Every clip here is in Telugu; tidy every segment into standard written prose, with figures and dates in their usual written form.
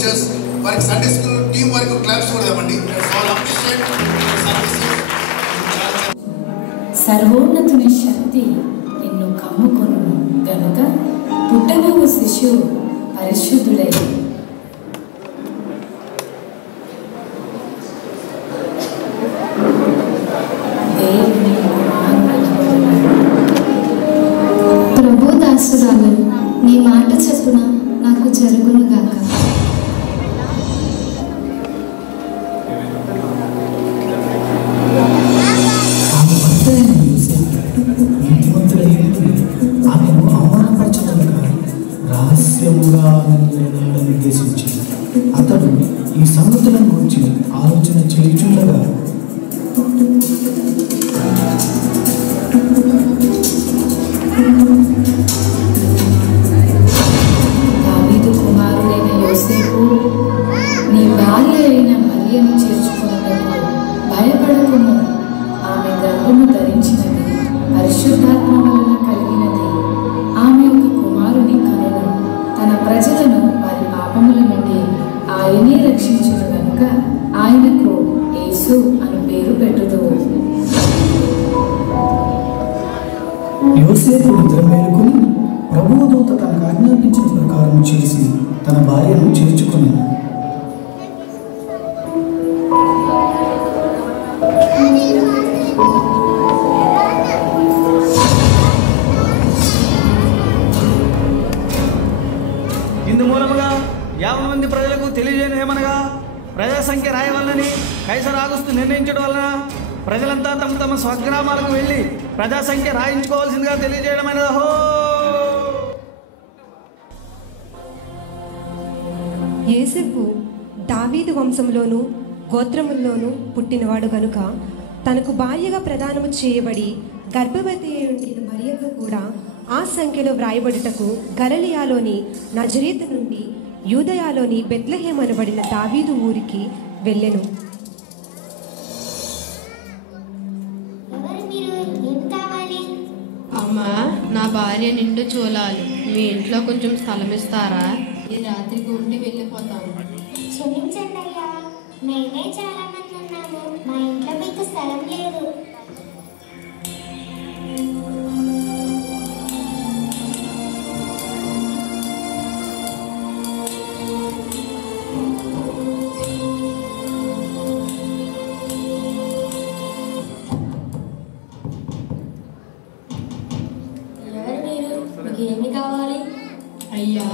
టీచర్స్, వారికి సండే స్కూల్ టీం వరకు క్లాప్స్ కొడదామండి. సర్వోన్నతుని శక్తి నిన్ను కమ్ముకొను గనుక పుట్టబోవు శిశువు పరిశుద్ధుడై ప్రభు దాసురాలు, నీ మాట చెప్పున నాకు జరుగును గాక. ఆమెను అవమానపరచడానికి రహస్యముగా నిర్దేశించి అతడు ఈ సంగతులను గురించి ఆలోచన చేయుచుండగా దావీదు కుమారుడైన యోసేపు, నీ భార్య అయిన మరియను చేర్చుకున్నటకు భయపడకుము. ఆమె గర్భము ధరించినది పరిశుద్ధాత్మ వలన కలిగినది. ఆమె ఒక కుమారుని కనును. తన ప్రజలను వారి పాపముల నుండి ఆయనే రక్షించును కనుక ఆయనకు యేసు అను పేరు పెట్టుదువు. యోసేపు నిద్ర మేలుకొని ప్రభువు దూత తనకు ఆజ్ఞాపించిన ప్రకారం చేసి తన భార్యను చేర్చుకుని ఇందు మూలముగా 50 మంది ప్రజలకు తెలియజేయమనగా ప్రజా సంఖ్య రాయవలనని కైసర్ ఆగస్టు నిర్ణయించడం వలన ప్రజలంతా తమ తమ స్వగ్రామాలకు వెళ్ళి ప్రజా సంఖ్య రాయించుకోవాల్సిందిగా తెలియజేయడమైనది. హో! యోసేపు దావీదు వంశంలోను గోత్రముల్లోనూ పుట్టినవాడు గనుక తనకు భార్యగా ప్రదానము చేయబడి గర్భవతి ఉండిన మరియకు కూడా ఆ సంఖ్యలో వ్రాయబడుటకు గలిలయలోని నజరేతు నుండి యూదయలోని బెత్లెహేం అనబడిన దావీదు ఊరికి వెళ్ళెను. అమ్మా, నా భార్య నిండు చూలాలి. మీ ఇంట్లో కొంచెం స్థలం ఇస్తారా? ఈ రాత్రికి ఉండి వెళ్ళిపోతాము. క్షమించండి అయ్యా, మేమే చాలా మంది ఉన్నాము. మా ఇంట్లో మీకు స్థలం లేదు. ఏమి కావాలి? అయ్యా,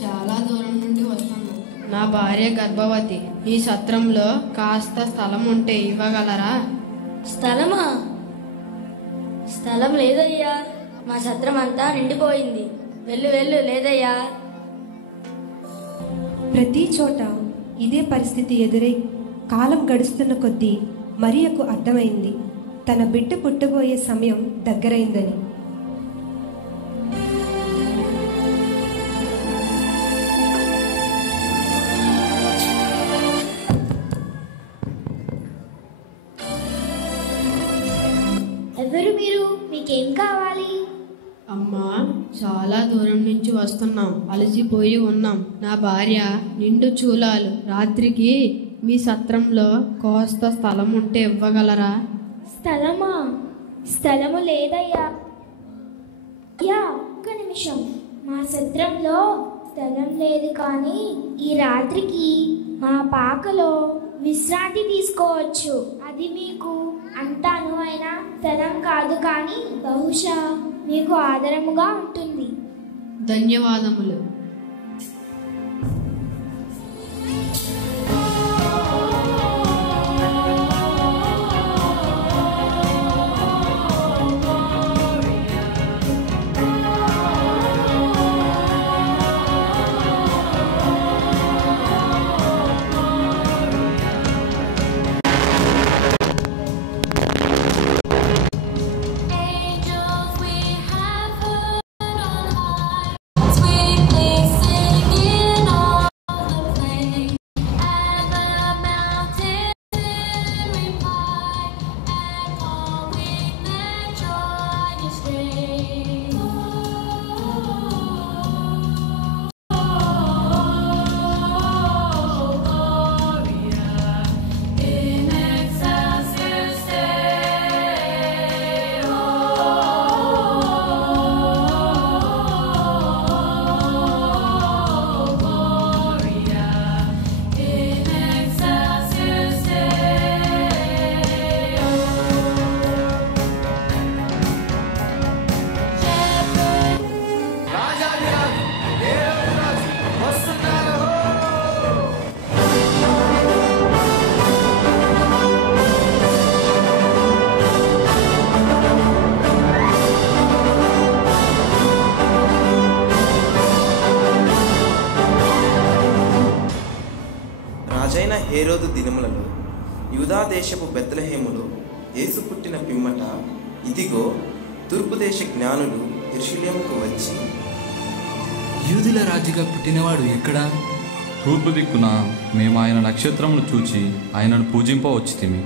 చాలా దూరం నుండి వస్తాను. నా భార్య గర్భవతి. ఈ సత్రంలో కాస్త స్థలం ఉంటే ఇవ్వగలరా? స్థలమా? స్థలం లేదయ్యా, మా సత్రం అంతా నిండిపోయింది. వెళ్ళు వెళ్ళు, లేదయ్యా. ప్రతి చోట ఇదే పరిస్థితి ఎదురై కాలం గడుస్తున్న కొద్దీ మరియకు అర్థమైంది తన బిడ్డ పుట్టబోయే సమయం దగ్గరైందని. ఎవరు మీరు? మీకేం కావాలి? అమ్మా, చాలా దూరం నుంచి వస్తున్నాం. అలసిపోయి ఉన్నాం. నా భార్య నిండు చూలాలు. రాత్రికి మీ సత్రంలో కోస్త స్థలం ఉంటే ఇవ్వగలరా? స్థలమా? స్థలము లేదయ్యా. ఒక్క నిమిషం. మా సత్రంలో స్థలం లేదు, కానీ ఈ రాత్రికి మా పాకలో విశ్రాంతి తీసుకోవచ్చు. అది మీకు అంత అనువైన స్థలం కాదు, కానీ బహుశా మీకు ఆదరముగా ఉంటుంది. ధన్యవాదములు. Sweet దేశపు బెత్లెహేములో యేసు పుట్టిన పిమ్మట ఇదిగో తూర్పు దేశ జ్ఞానులు యెరూషలేముకు వచ్చి, యూదుల రాజుగా పుట్టినవాడు ఎక్కడా? తూర్పు దిక్కున మేము ఆయన నక్షత్రమును చూచి ఆయనను పూజింపవచ్చితిమి.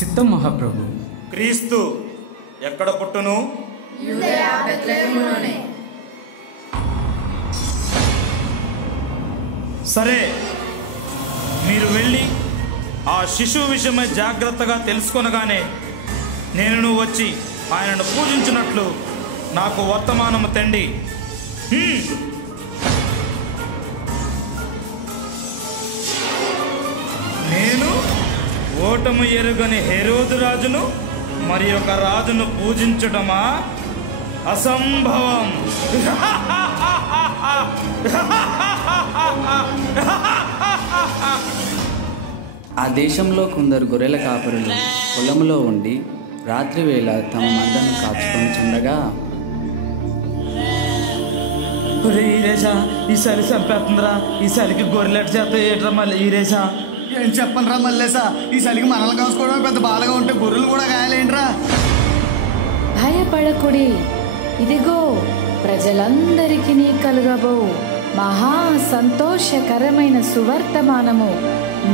చిత్తం మహాప్రభు. క్రీస్తు ఎక్కడ పుట్టును? సరే, మీరు వెళ్ళి ఆ శిశువు విషయమై జాగ్రత్తగా తెలుసుకొనగానే నేను వచ్చి ఆయనను పూజించినట్లు నాకు వర్తమానము తండి. నేను ఓటము ఎరుగని హెరోదు రాజును మరి ఒక రాజును పూజించడమా? అసంభవం. ఆ దేశంలో కొందరు గొర్రెల కాపరులు పొలంలో ఉండి రాత్రి వేళ తమ మందను కాచుకొని చుండగా, ఈరేసా ఈ చలి చంపేస్తుందిరా, ఈ చలికి గొర్రెలెట్ చేత ఏట్రా మళ్ళీ ఈరేసా. ఏం చెప్పనురా మల్లేసా, ఈ చలికి మనల్ని కాసుకోవడం పెద్ద బాధగా ఉంటే గొర్రెలు కూడా గాయాలేంట్రా? భయపడకుడి, ఇదిగో ప్రజలందరికీ కలుగబో మహా సంతోషకరమైన సువర్తమానము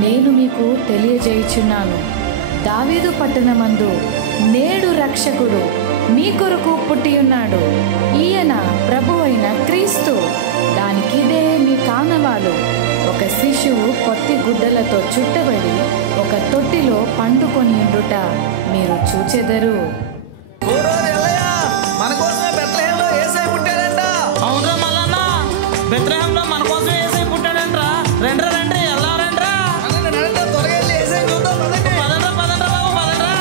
నేను మీకు తెలియజేయుచున్నాను. దావీదు పట్టణమందు నేడు రక్షకుడు మీ కొరకు పుట్టి ఉన్నాడు. ఈయన ప్రభువైన క్రీస్తు. దానికిదే మీ కానవాలు. ఒక శిశువు పొత్తి గుడ్డలతో చుట్టబడి ఒక తొట్టిలో పండుకొని ఉండుట మీరు చూచెదరు. మన కోసమే బెత్లెహేంలో యేసయ్య పుట్టాడంట. అవునరా మల్లన్న, బెత్లెహేంలో మన కోసం యేసయ్య పుట్టాడంట్రా. రండి రండి, ఎలా రండిరా, త్వరగా వెళ్ళి యేసయ్య చూద్దాం. పదండి పదండ్రా, పదండ్రా బాబు, పదండ్రా.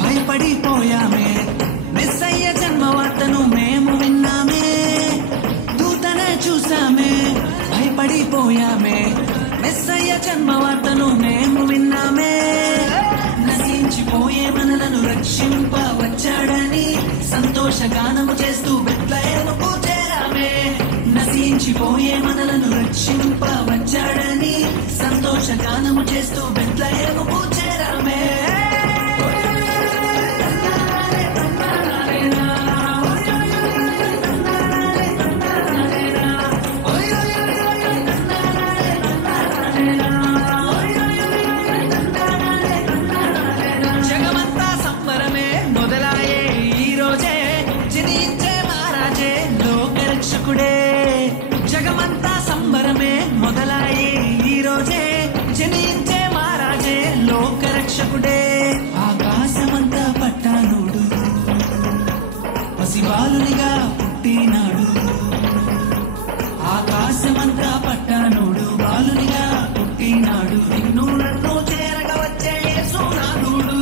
భయపడిపోయామే, మెస్సయ్య జన్మవార్తను మేము విన్నామే. దూతనే చూసామే, భయపడిపోయామే, మెస్సయ్య జన్మవార్తను మేము విన్నామే. నశించిపోయే మనలను రక్షింప వచ్చాడని సంతోషగానము చేస్తూ బెత్లెహేముకు చేరామే. నశించిపోయే మనలను రక్షింప వచ్చాడని సంతోషగానము చేస్తూ బెత్లెహేముకు చేరామే. జగమంతా సంబరమే మొదలాయే ఈ రోజే, జనించే మహారాజే లోకరక్షకుడే. జగమంతా సంబరమే మొదలాయే ఈ రోజే, జనించే మహారాజే లోకరక్షకుడే. ఆకాశమంతా పట్టానుడు పసిబాలునిగా పుట్టినాడు. ఆకాశమంతా పట్టానుడు బాలునిగా పుట్టినాడు. నిన్ను నన్ను చేరగా వచ్చే యేసునాథుడు.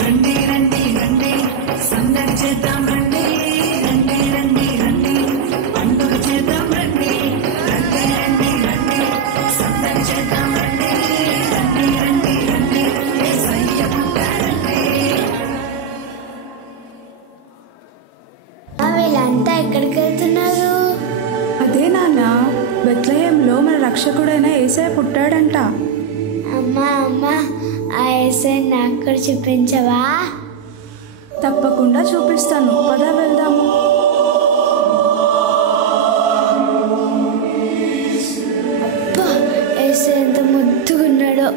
రండి రండి రండి, సందడి చేద్దాం రండి. రండి రండి రండి, పండుగ చేద్దాం రండి. రండి రండి రండి, సందడి చేద్దాం రండి. రండి రండి రండి, యేసయ్య పుట్టాడండి. వీళ్ళంతా ఎక్కడికి వెళ్తున్నారు? అదే నాన్న, బెత్లెహేంలో మన రక్షకుడైన యేసయ్య పుట్టాడంట. అమ్మా అమ్మా, ఆ యేసయ్య నాకు కూడా చూపించవా? తప్పకుండా చూపిస్తాను, పద వెళ్దాము. అబ్బా, యేసయ్య ఎంత ముద్దుగున్నాడో.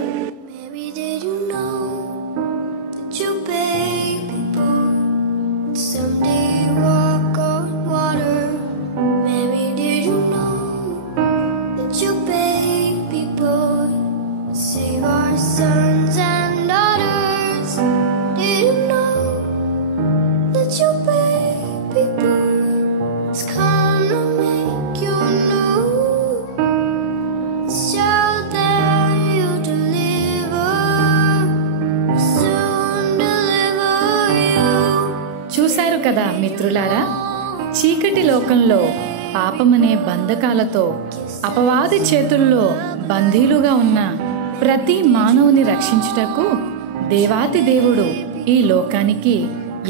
కదా మిత్రులారా, చీకటి లోకంలో పాపమనే బంధకాలతో అపవాది చేతుల్లో బందీలుగా ఉన్న ప్రతి మానవుని రక్షించుటకు దేవాతి దేవుడు ఈ లోకానికి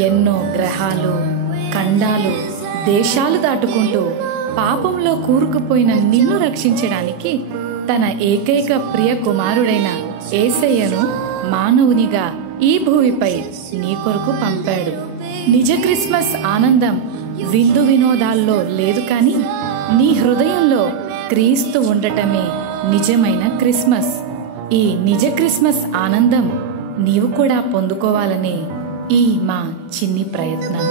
ఎన్నో గ్రహాలు, ఖండాలు, దేశాలు దాటుకుంటూ పాపంలో కూరుకుపోయిన నిన్ను రక్షించడానికి తన ఏకైక ప్రియ కుమారుడైన యేసయ్యను మానవునిగా ఈ భూమిపై నీ కొరకు పంపాడు. నిజ క్రిస్మస్ ఆనందం విందు వినోదాల్లో లేదు, కానీ నీ హృదయంలో క్రీస్తు ఉండటమే నిజమైన క్రిస్మస్. ఈ నిజ క్రిస్మస్ ఆనందం నీవు కూడా పొందుకోవాలనే ఈ మా చిన్ని ప్రయత్నం.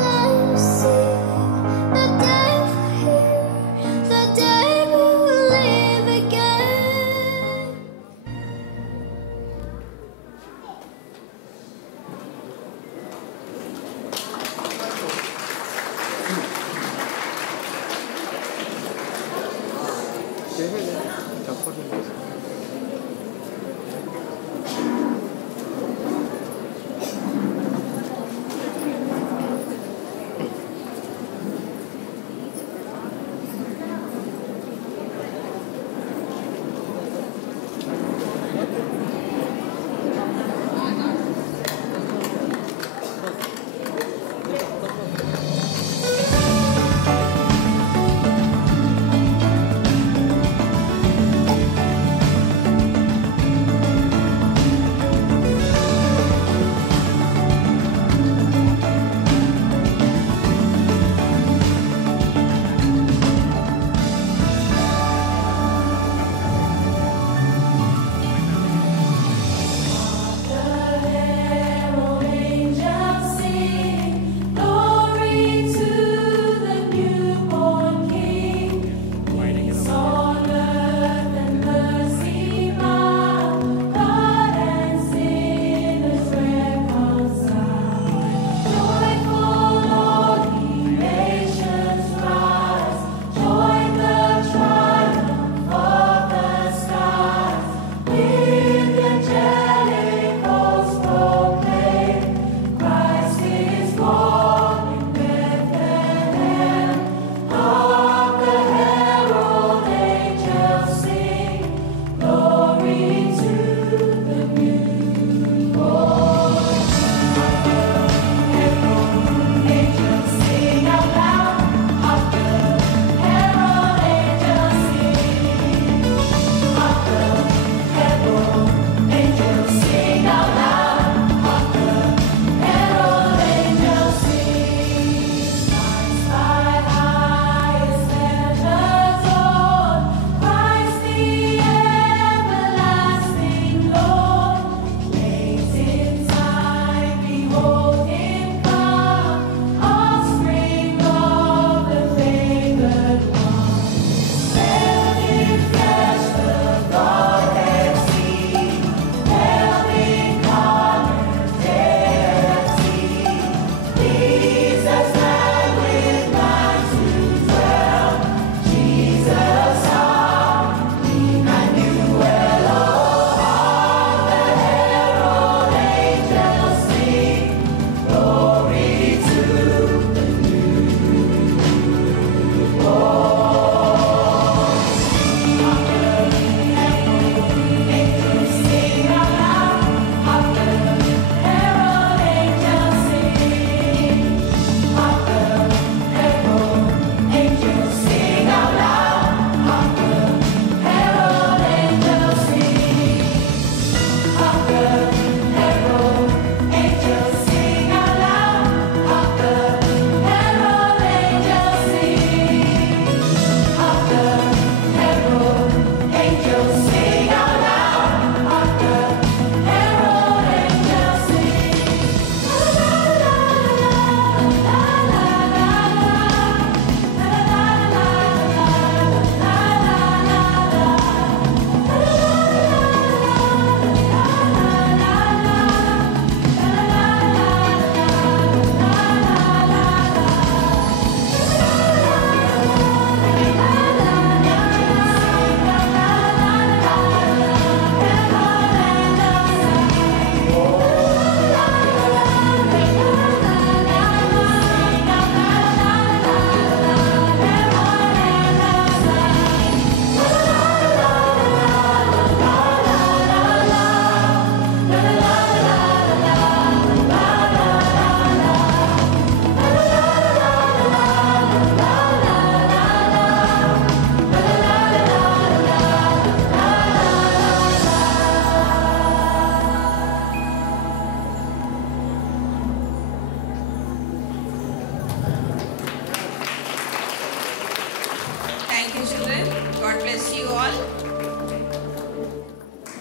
children. God bless you all.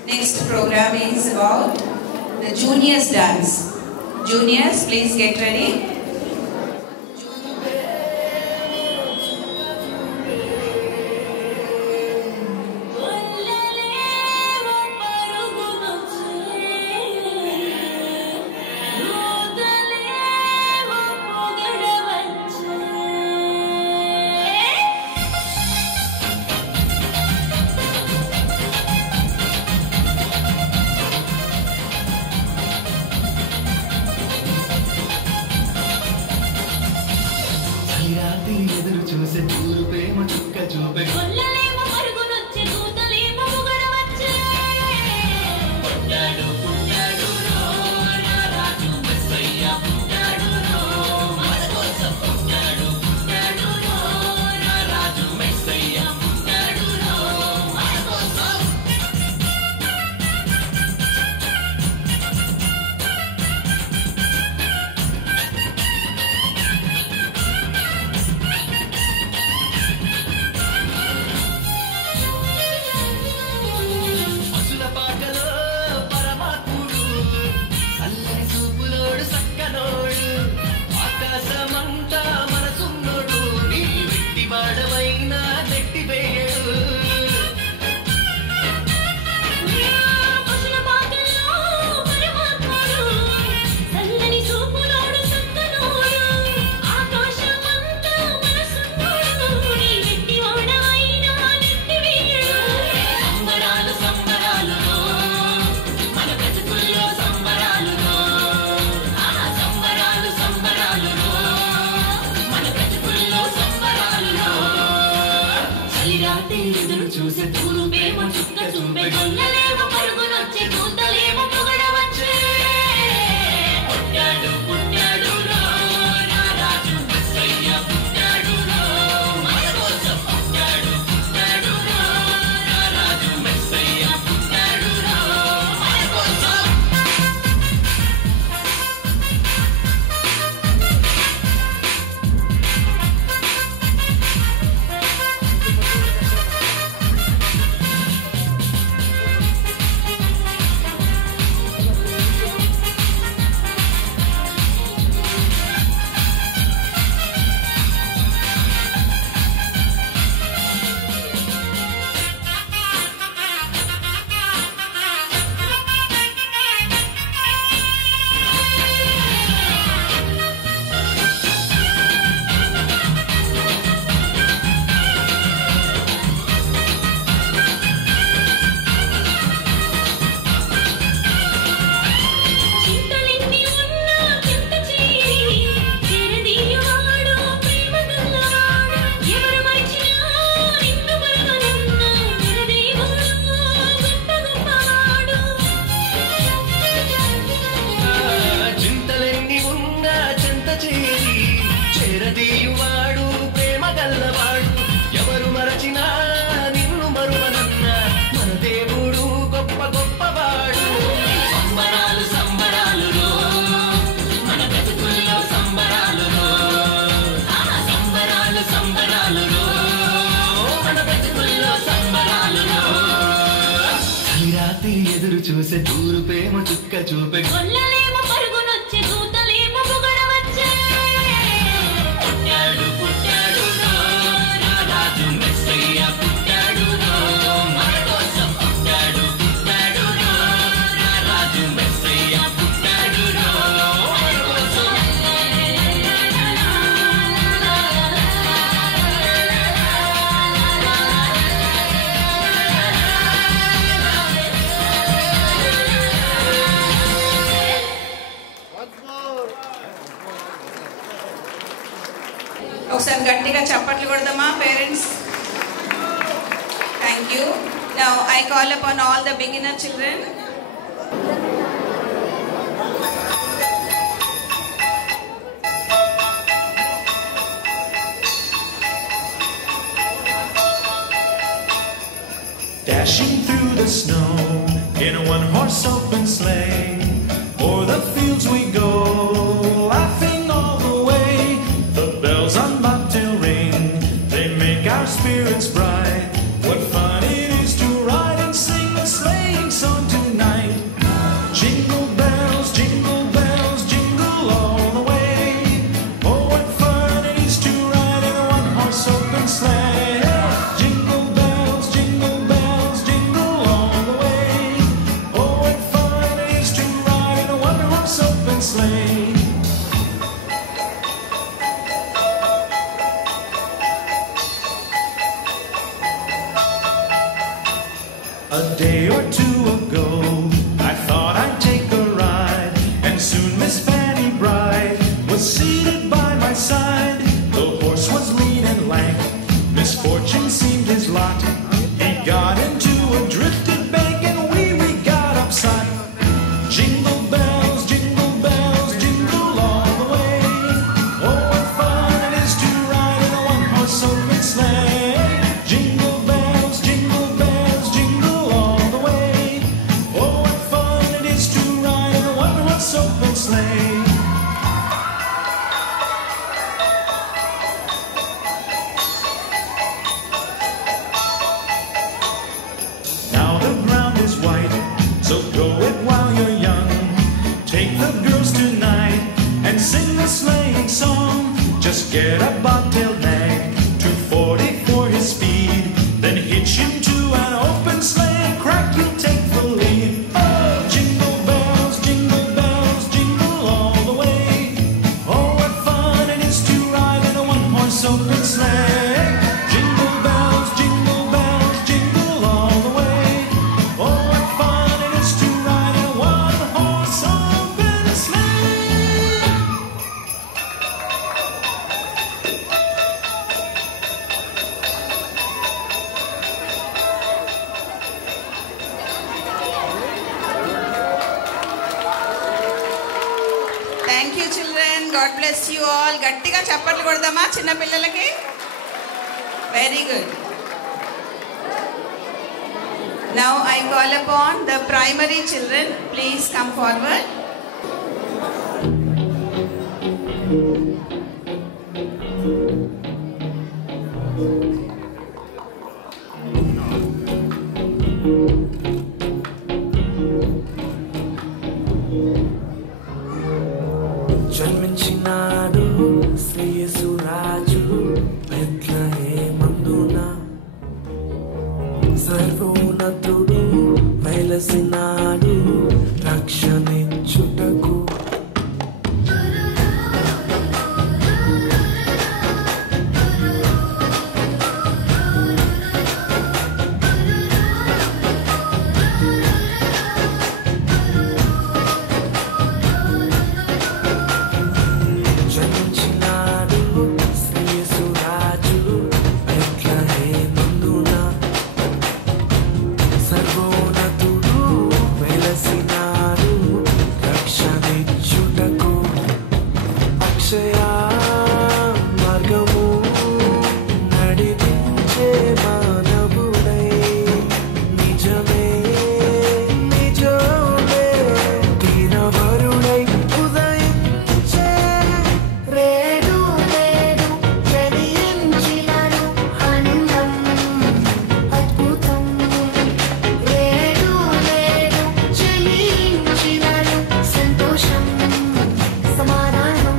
Next program is about the juniors dance. Juniors, please get ready. ఎదురు చూసే చూపేమో చుక్క చూపే పుట్టాడు పుట్టాడు రాజు మెస్సయ్య పుట్టాడు మన కోసం పుట్టాడు పుట్టాడు రాజు మెస్సయ్య పుట్టాడు మన కోసం. ఎదురు చూసే తూరుపేమో చుక్క చూపే గొల్లలేమో పరుగునొచ్చే కూతలేమో పొగడవచ్చే. పుట్టాడు పుట్టాడు రాజు మెస్సయ్య పుట్టాడు మన కోసం పుట్టాడు పుట్టాడు రాజు మెస్సయ్య పుట్టాడు మన కోసం. చేరదీయువాడు ప్రేమ గల్లవాడు ఎవరు మరచినా నిన్ను మరువనన్న మన దేవుడు గొప్ప గొప్పవాడు. సంబరాలు సంబరాలులో మన బ్రతుకుల్లో సంబరాలులో సంబరాలు సంబరాలులో మన బ్రతుకుల్లో సంబరాలులో. రాత్రి ఎదురు చూసే తూరుపేమో చుక్క చూపే గొల్లలేమో పరుగునొచ్చే కూతలేమో పొగడవచ్చే. పుట్టాడు పుట్టాడు రాజు మెస్సయ్య పుట్టాడు మన కోసం పుట్టాడు పుట్టాడు రాజు మెస్సయ్య పుట్టాడు మన కోసం. ఒకసారి గట్టిగా చప్పట్లు కొడదామా parents? Thank you. Now I call upon all the beginner children. Dashing through the snow in a one-horse open sleigh, o'er the fields we go, laughing all the way. The bells on bobtail ring, they make our spirits bright. one-horse open sleigh. Jingle bells, jingle all the way. Oh, what fun it is to ride in a one-horse open sleigh. A day or two ago, I thought I'd take a ride, and soon Miss Fanny Bride was seated by my side. The horse was lean and lank, misfortune seemed his lot. He got into a drifted bank, and we got upside. Jingle bells, jingle all the way. Oh, what fun it is to ride in a one-horse open sleigh. Jingle bells, jingle all the way. Oh, what fun it is to ride in a one-horse open sleigh. Now the ground is white, so go it while you're young. Take the girls tonight and sing the sleighing song. Just get a bobtail nag, 240 for his speed. Then hitch him to an open sleigh and crack, you'll take the lead. Oh, jingle bells, jingle all the way. Oh, what fun it is to ride in a one-horse open sleigh. Jingle bells, jingle all the way. Oh, what fun it is to ride in a one-horse open sleigh. Thank you children, God bless you all. గట్టిగా చప్పట్లు కొడదామా చిన్న పిల్లలకి? Very good. Now I call upon the primary children. Please come forward. జన్మించినాడు శ్రీయేసురాజు బెత్లెహేమందున. సర్వోన్నతుడు వెలసినాడు రక్షణించుటకు. జన్మించినాడు శ్రీయేసురాజు బెత్లెహేమందున. సర్వోన్నతుడు వెలసినాడు రక్షణించుటకు. అక్షయ మార్గము నడిపించే మానవుడై నిజమే తీరవరుడై ఉదయించే. రేడు రేడు జనించినను అన్నం అద్భుతం. రేడు రేడు జనించినను సంతోషం సమాధానం.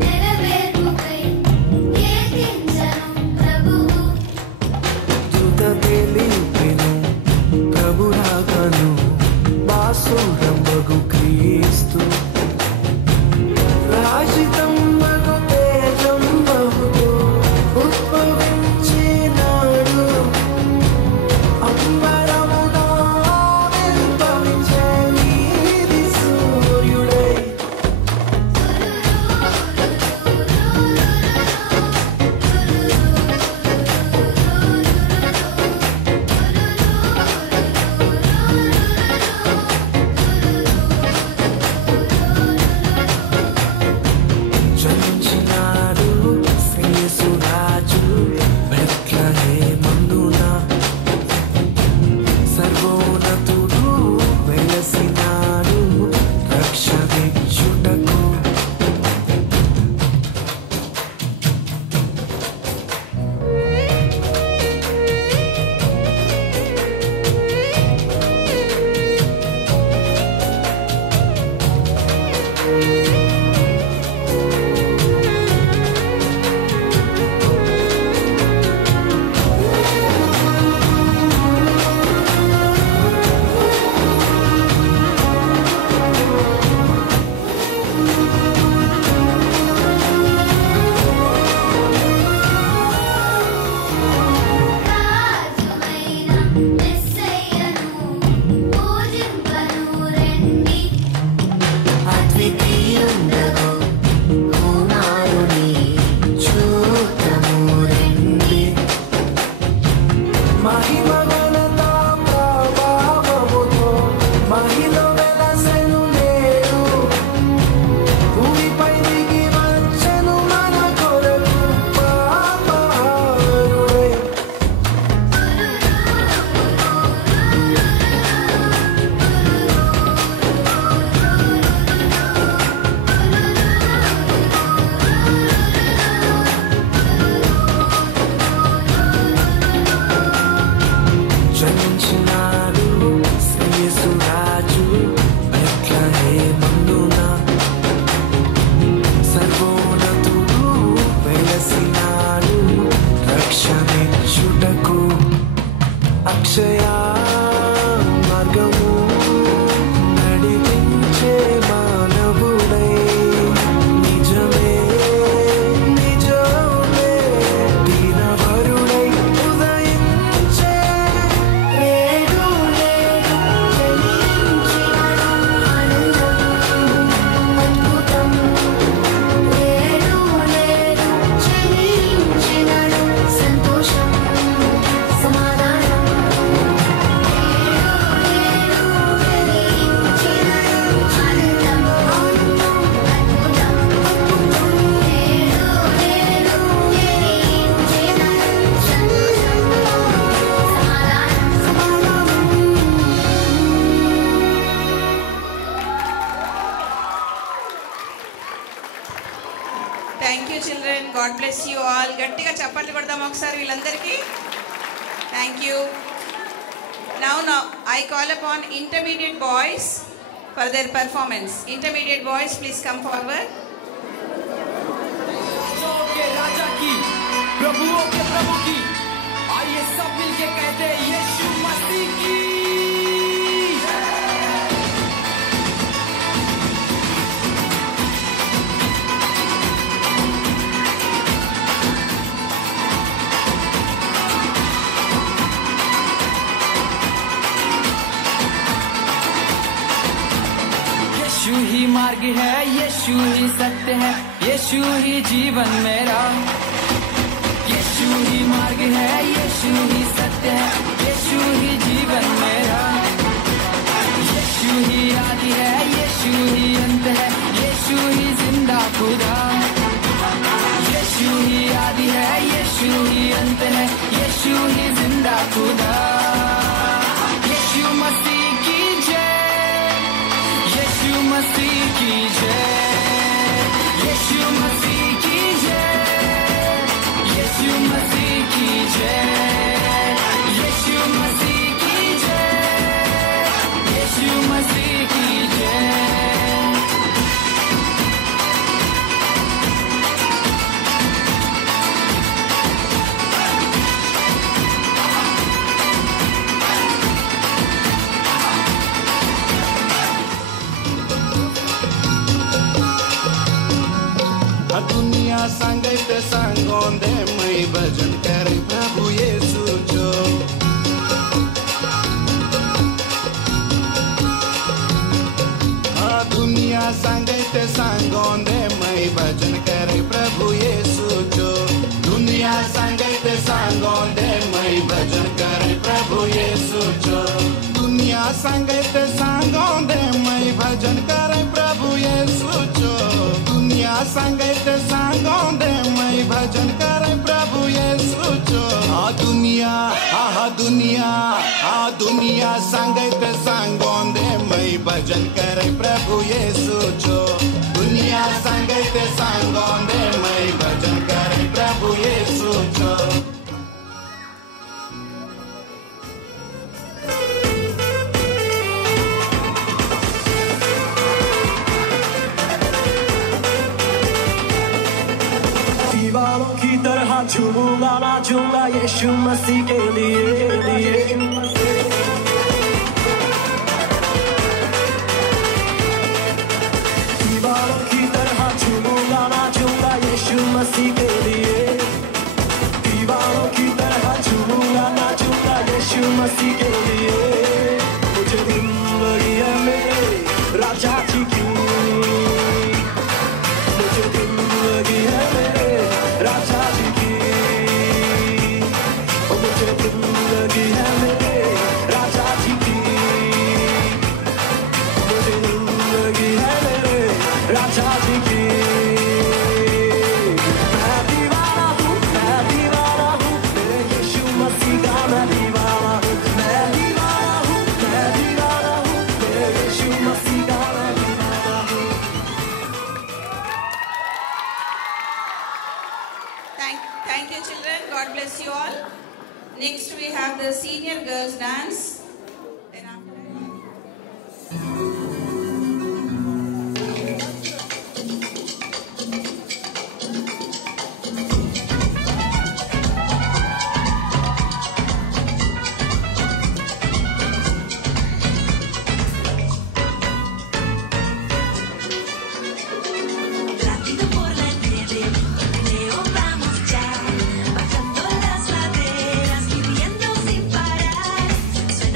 నెరవేర్పుకై కీర్తించను ప్రభువు. దూత తెలిపెను ప్రభు రాకను. బాసురంబగు క్రీస్తు రాజితం మగు తేజం బహుతో ఉద్భవించినాడు. అంబరములో ఉద్భవించే నీతి సూర్యుడై. జనించినాడు శ్రేయసురాజు బెత్లెహేమందున సర్వోన్నతుడు వెలసినాడు రక్షవిచ్చుటకు జనించినాడు శ్రేయసురాజు బెత్లెహేమందున సర్వోన్నతుడు వెలసినాడు రక్షవిచ్చుటకు అక్షయ మార్గము నడిపించే మానవుడై నిజమే నిజమే దీనవరుడై ఉదయించే thank you children. God bless you all. గట్టిగా చప్పట్లు కొడదాం ఒకసారి వీళ్ళందరికీ. Thank you. Now I call upon intermediate boys for their performance. Intermediate boys please come forward. राजा की प्रभुओं के प्रभु की आइए सब मिलके कहते हैं यीशु मसीह की यीशु ही मार्ग है, यीशु ही सत्य है, यीशु ही जीवन मेरा। यीशु ही मार्ग है, यीशु ही सत्य है, यीशु ही जीवन मेरा। यीशु ही आदि है, यीशु ही अंत है, यीशु ही जिंदा खुदा। यीशु ही आदि है, यीशु ही अंत है, यीशु ही जिंदा खुदा। यीशु मसीह की जय, यीशु मसीह की जय, यीशु मसीह की जय, यीशु मसीह की जय, यीशु मसीह की जय, यीशु मसीह की जय। दुनिया संगत संगोंदे मई भजन करे प्रभु यीशु जो। दुनिया संगत संगोंदे मई भजन करे प्रभु यीशु जो। दुनिया संगत संगोंदे मई भजन करे प्रभु यीशु जो। दुनिया संगत संगोंदे मई भजन करे प्रभु यीशु जो। दुनिया संगत भजन करे प्रभु यीशु जो आ दुनिया संगत संगोंदे मैं भजन करे प्रभु यीशु जो दुनिया संगत संगोंदे मैं भजन करे प्रभु यीशु जो दीवारों की तरह झूमूंगा नाचूंगा यीशु मसीह के लिए दीवारों की तरह झूमूंगा नाचूंगा यीशु मसीह के लिए दीवारों की तरह झूमूंगा नाचूंगा यीशु मसीह के लिए मुझे जिंदगी है मेरे राजा जी की मुझे जिंदगी है मेरे राजा जी की मुझे जिंदगी है मेरे राजा जी की मुझे जिंदगी है मेरे राजा जी की मैं दीवाना हूँ मेरे यीशु मसीह का मैं दीवाना हूँ मैं दीवाना हूँ मेरे यीशु मसीह का मैं दीवाना हूँ। Thank you, children. God bless you all. Next, we have the senior girls dance. Then after Rápido por la nieve, Leo vamos ya, bajando las laderas, viviendo sin parar. Suena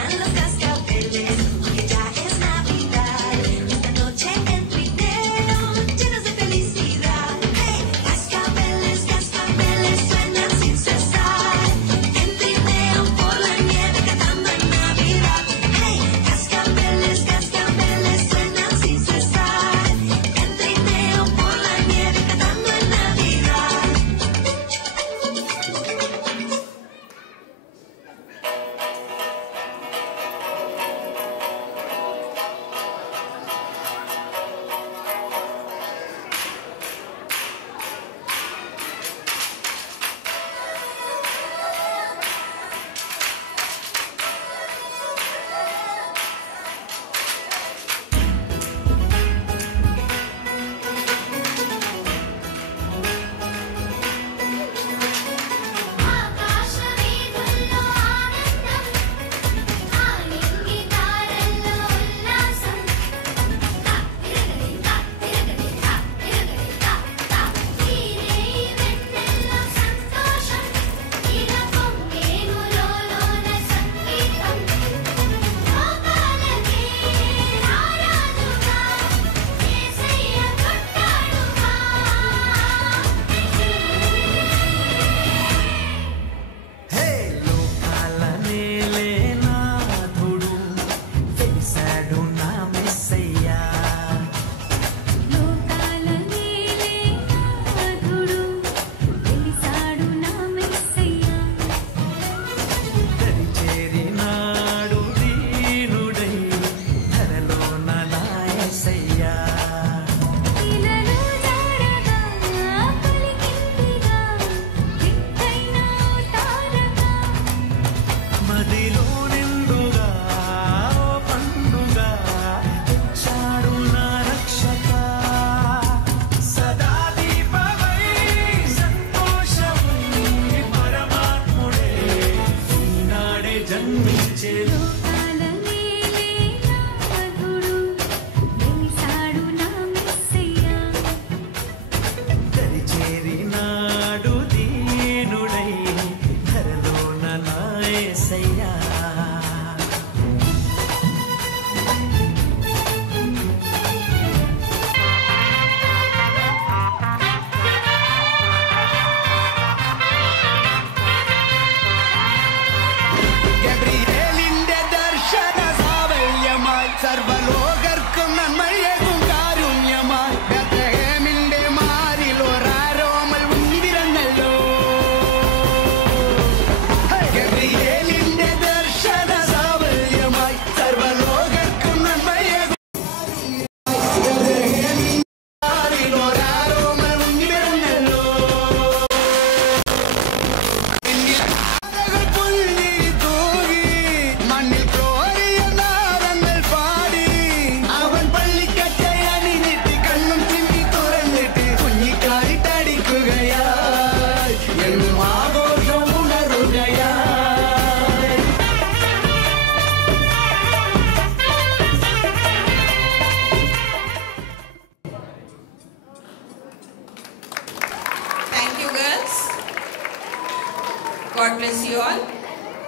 God bless you all.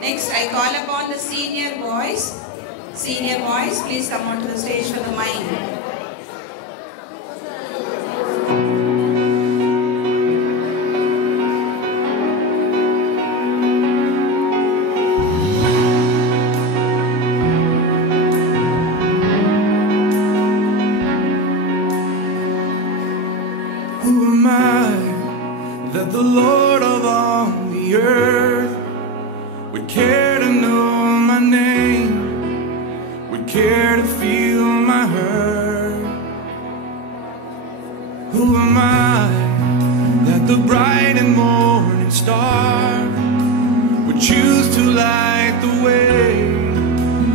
Next, I call upon the senior boys. Senior boys, please come onto the stage for the mic. Who am I that the Lord of all the earth would care to know my name, would care to feel my hurt? Who am I that the bright and morning star would choose to light the way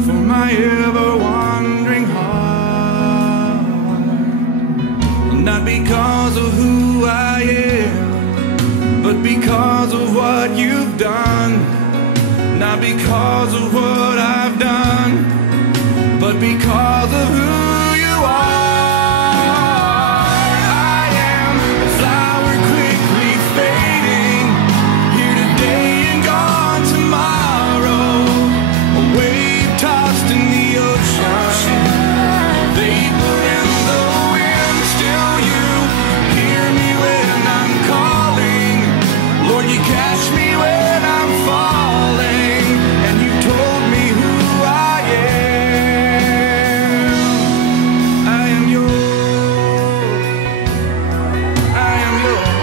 for my ever-wandering heart? Not because of who I am, but because of what you've done. Not because of what I've done, but because of who you are. I am a flower quickly fading, here today and gone tomorrow, a wave tossed in the ocean, vapor in the wind. Still you hear me when I'm calling, Lord, you catch me when I'm falling, and you told me who I am. I am yours. I am yours.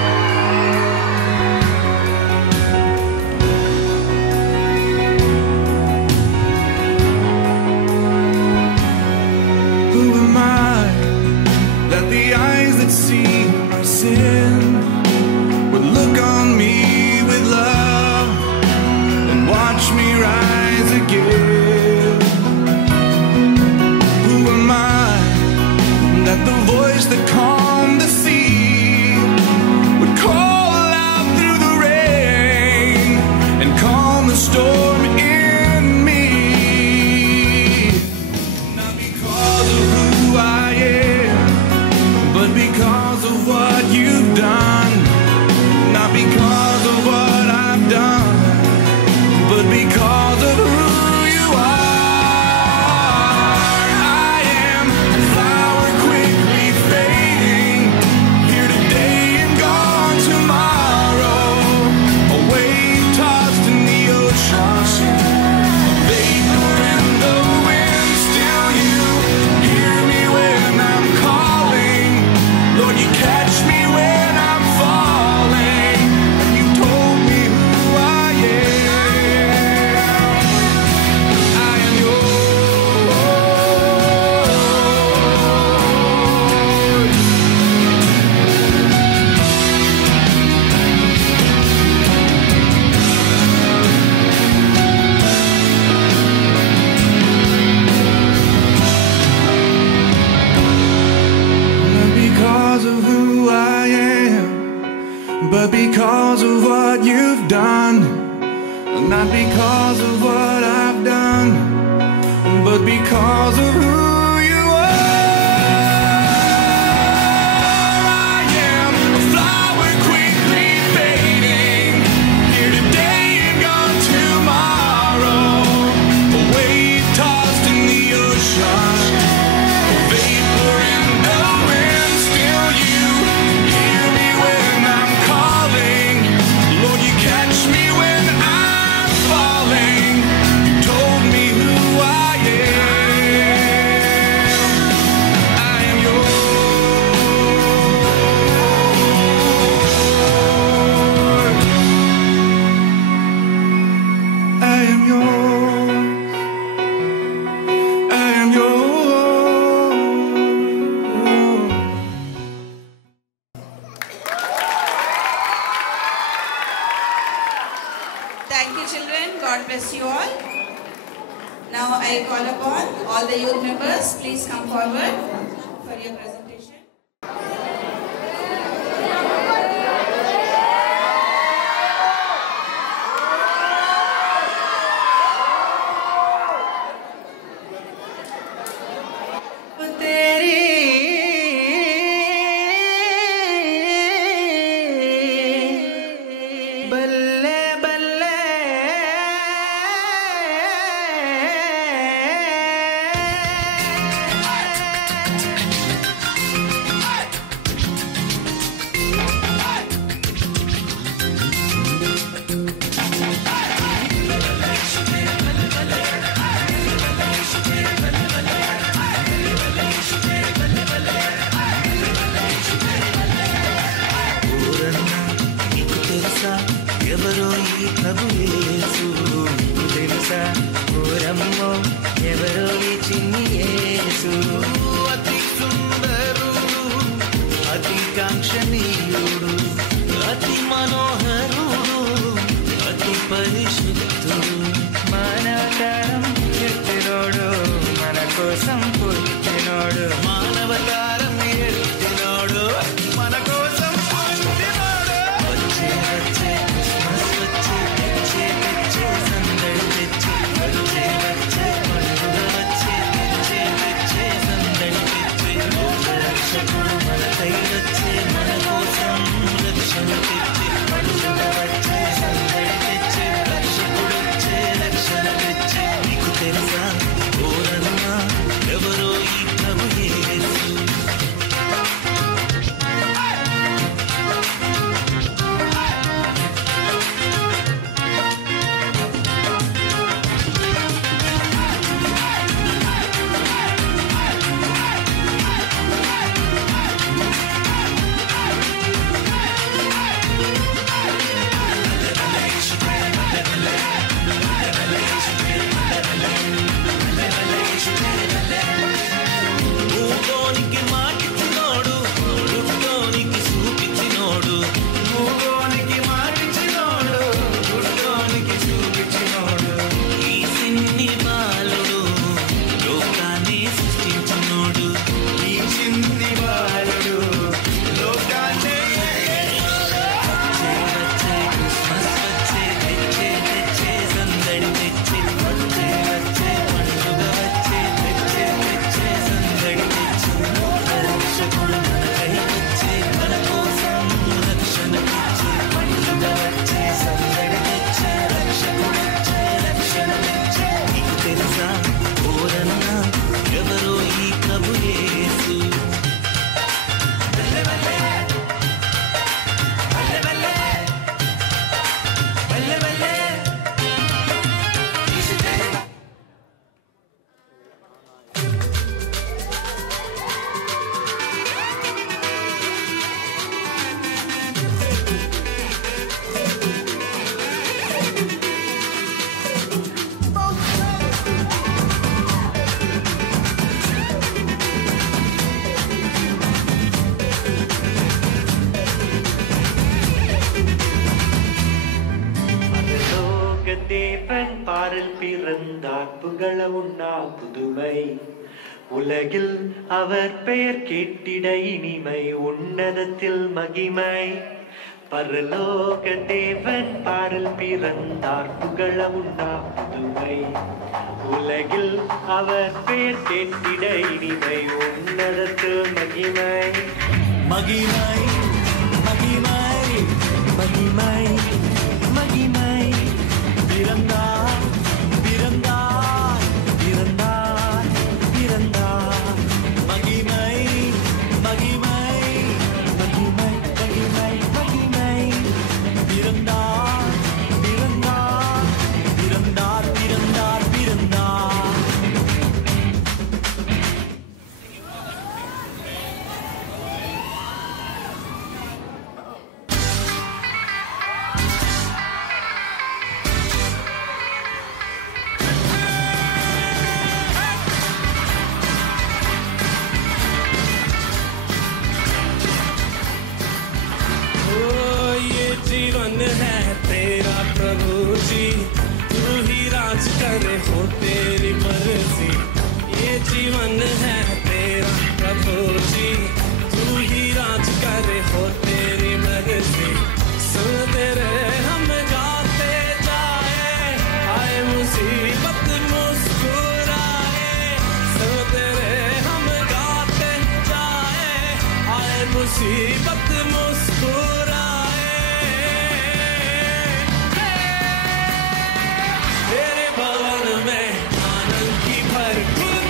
Who am I that the eyes that see my sin would look on me with love and watch me rise again? Who am I that the voice that calmed the sea would call out through the rain and calm the storm in me? Not because of who I am, but because of what you've done. Not because of what I've done, but because of who you are. I am a flower quickly fading, here today and gone tomorrow, a wave tossed in the ocean, vapor in the wind. Still you hear me when I'm calling, Lord, you catch me when I'm falling, and you told me who I am. I am not because of who I am, but because of what you've done. Not because of what I've done, but because of who you are. I am a flower quickly fading, here today and gone tomorrow, a wave tossed in the ocean, a vapor in the wind. Still you hear me when I'm calling, Lord, you catch me when I'm falling. You told me who I am. I am yours. I am yours. I am yours. Thank you, children. God bless you all. Now I call upon all the youth members. Please come forward for your presentation. बल्ले बल्ले దివ్యుడు అతి మనోహరుడు అతి పరిశుద్ధుడు మానవతారం ఎత్తినోడు మన కోసం పుట్టినోడు మానవతారం ఎత్తినోడు మన కోసం పుట్టినోడు వచ్చే వచ్చే క్రిస్మస్ వచ్చే తెచ్చే తెచ్చే సందడి తెచ్చే వచ్చే వచ్చే పండుగ వచ్చే తెచ్చే తెచ్చే సందడి తెచ్చే రక్షకుడు మనకై వచ్చే మన కోసం రక్షణ తెచ్చే పండుగ వచ్చే సందడి తెచ్చే రక్షకుడు వచ్చే రక్షణ తెచ్చే నీకు తెలుసా ఓరన్నా ఎవరో ఈ ప్రభు యేసు మూగోనికి మాటిచ్చినోడు గుడ్డోనికి చూపించినోడు మూగోనికి మాటిచ్చినోడు గుడ్డోనికి చూపించినోడు ఈ సిన్ని బాలుడు లోకాన్ని సృష్టించినోడు ఈ చిన్ని బాలుడు లోకాన్ని వచ్చే వచ్చే క్రిస్మస్ వచ్చే తెచ్చే తెచ్చే సందడి తెచ్చే వచ్చే వచ్చే పండుగ వచ్చే తెచ్చే తెచ్చే సందడి తెచ్చే రక్షకుడు మనకై వచ్చే మన కోసం రక్షణ తెచ్చే పండుగ వచ్చే సందడి తెచ్చే రక్షకుడు వచ్చే రక్షణ తెచ్చే నీకు తెలుసా ఓరన్నా ఎవరో ఈ ప్రభు యేసు బల్లె బల్లె బల్లె బల్లె బల్లె బల్లె தேவன் பாடல் பிறந்தார் புகழ உண்ணா புதுமை உலகில் அவர் பெயர் கேட்டிட இனிமை உன்னதத்தில் மகிமை பரலோக தேவன் பாடல் பிறந்தார் புகழ உண்ணா புதுமை உலகில் அவர் பெயர் கேட்டிட இனிமை உன்னதத்தில் மகிமை மகிமை மகிமை மகிமை மகிமை பிறந்தார் பிறந்தார் பிறந்தார் பிறந்தார் மகிமை மகிமை மகிமை மகிமை மகிமை பிறந்தார் பிறந்தார் பிறந்தார் பிறந்தார் பிறந்தார் जीवन है तेरा प्रभु जी तू ही राज करे हो तेरी मर्जी ये जीवन है तेरा प्रभु जी तू ही राज करे हो तेरी मर्जी सुन तेरे हम गाते जाए आए मुसीबत मुस्कुराए सुन तेरे हम गाते जाए आए मुसीबत मुस्कुराए तेरे भवन में आनंद की भरपूर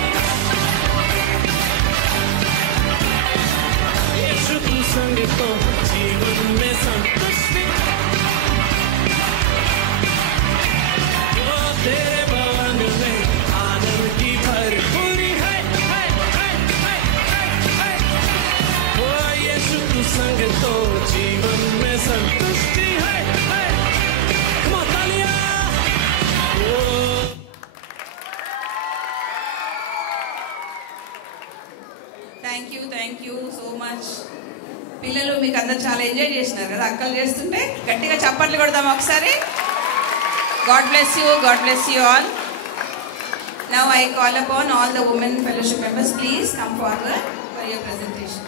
यीशु तू संग तो जीवन में संतुष्टि वो तेरे भवन में आनंद की भरपूरी है वो यीशु तू संग तो जीवन में संतुष्टि है Come on, Talia! Thank you so much పిల్లలు మీకు అందరు చాలా చాలా ఎంజాయ్ చేసినారు కదా అక్కలు చేస్తుంటే. గట్టిగా చప్పట్లు కొడదాం ఒకసారి. God bless you all. Now I call upon all the women fellowship members, please come forward for your presentation.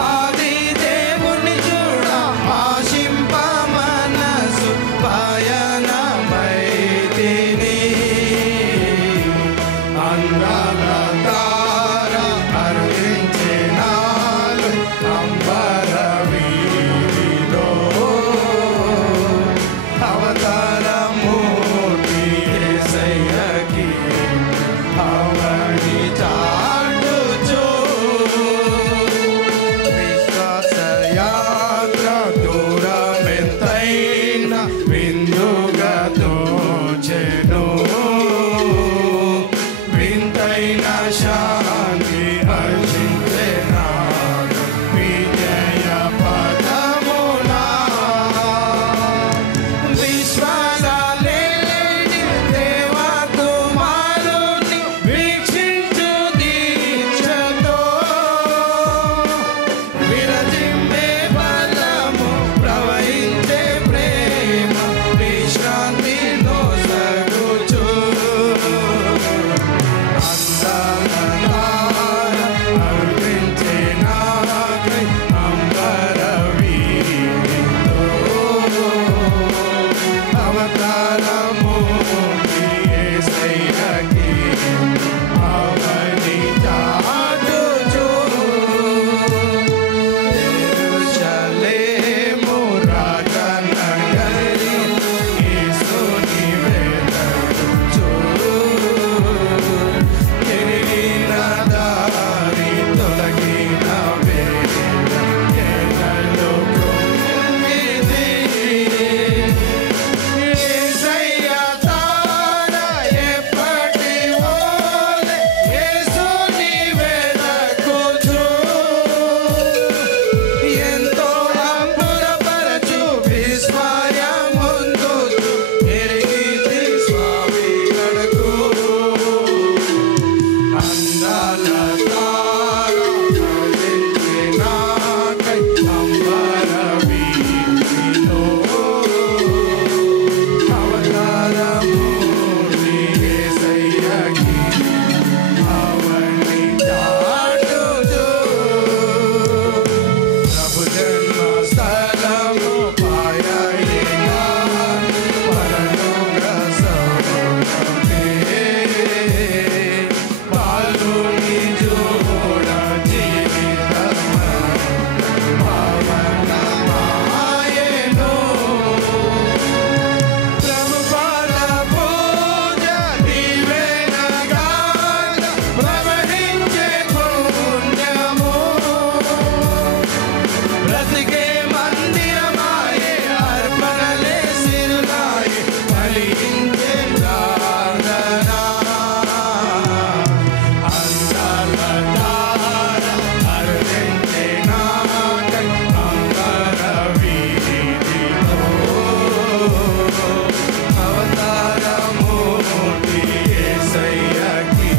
ఆది బ్రతికే మందిరమాయే అర్పణలే సిరులాయే ఫలించే ప్రార్థన అందాల తార అరుణించే నాకై అంబర వీధిలో అవతారమూర్తి యేసయ్యకి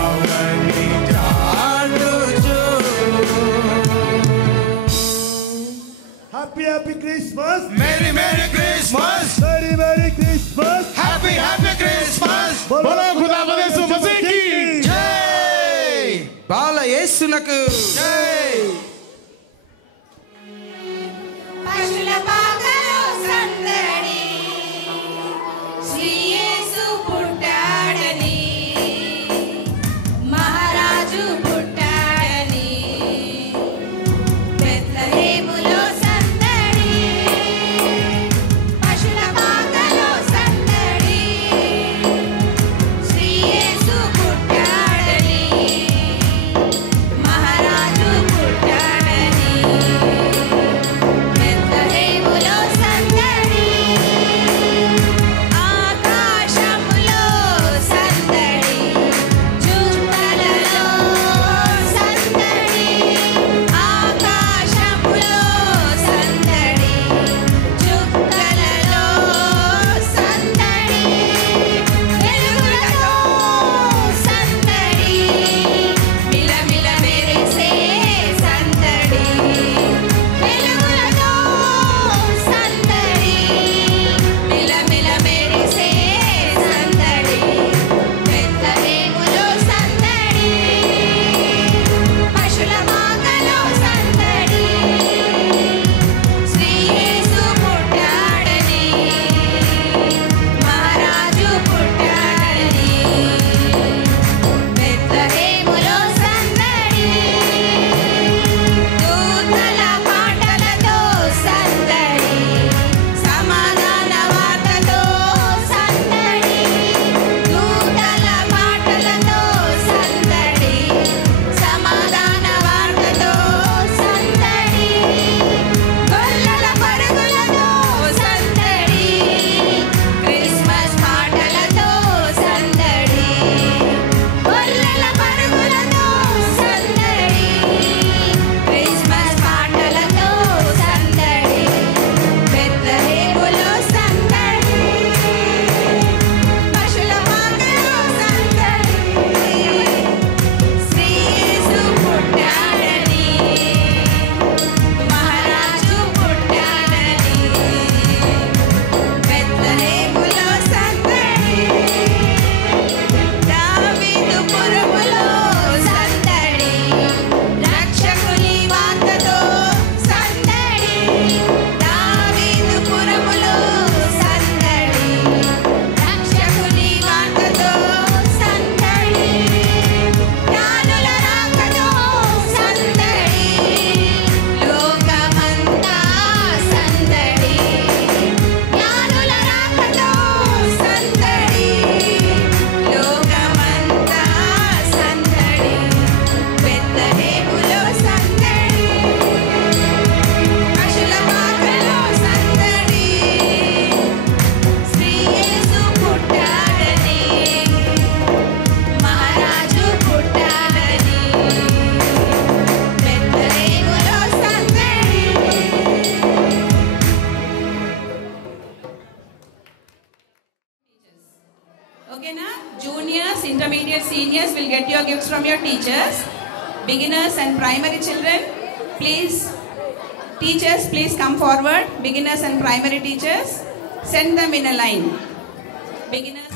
అవని చాటుచు Happy, happy Christmas. Merry, Merry Christmas. Merry, Merry Christmas. Happy, Happy Christmas. बोलो खुदावंद यीशु मसीह की జై బాల యేసునకు జై పశుల పాకలో సందడి శ్రీ యేసు పుట్టాడని మహారాజు పుట్టాడని బెత్లెహేములో సందడి పశుల పాకలో సందడి శ్రీ యేసు పుట్టాడని మహారాజు పుట్టాడని బెత్లెహేములో సందడి ఆకాశములో సందడి చుక్కలలో సందడి ఆకాశములో సందడి చుక్కలలో సందడి వెలుగులతో సందడి మిలమిల మెరిసే సందడి వెలుగులతో సందడి మిలమిల మెరిసే సందడి బెత్లెహేములో సందడి పశుల పాకలో సందడి శ్రీ యేసు పుట్టాడని మహారాజు పుట్టాడని బెత్లెహేములో సందడి దూతల పాటలతో సందడి సమాధాన వార్తతో సందడి దూతల పాటలతో సందడి సమాధాన వార్తతో సందడి గొల్లల పరుగులతో సందడి క్రిస్మస్ పాటలతో సందడి గొల్లల పరుగులతో సందడి క్రిస్మస్ పాటలతో సందడి బెత్లెహేములో సందడి పశుల పాకలో సందడి శ్రీ యేసు పుట్టాడని మహారాజు పుట్టాడని బెత్లెహేములో సందడి దావీదు పురములో సందడి రక్షకుని వార్తతో సందడి దావీదు పురములో సందడి రక్షకుని వార్తతో సందడి జ్ఞానుల రాకతో సందడి లోకమంతా సందడి జ్ఞానుల రాకతో సందడి లోకమంతా సందడి బెత్లెహేములో సందడి పశుల పాకలో సందడి శ్రీ యేసు పుట్టాడని మహారాజు పుట్టాడని బెత్లెహేములో సందడి Okay, na? Juniors, intermediate, seniors will get your gifts from your teachers. Beginners and primary children, please. Teachers, please come forward. Beginners and primary teachers, send them in a line. Beginners.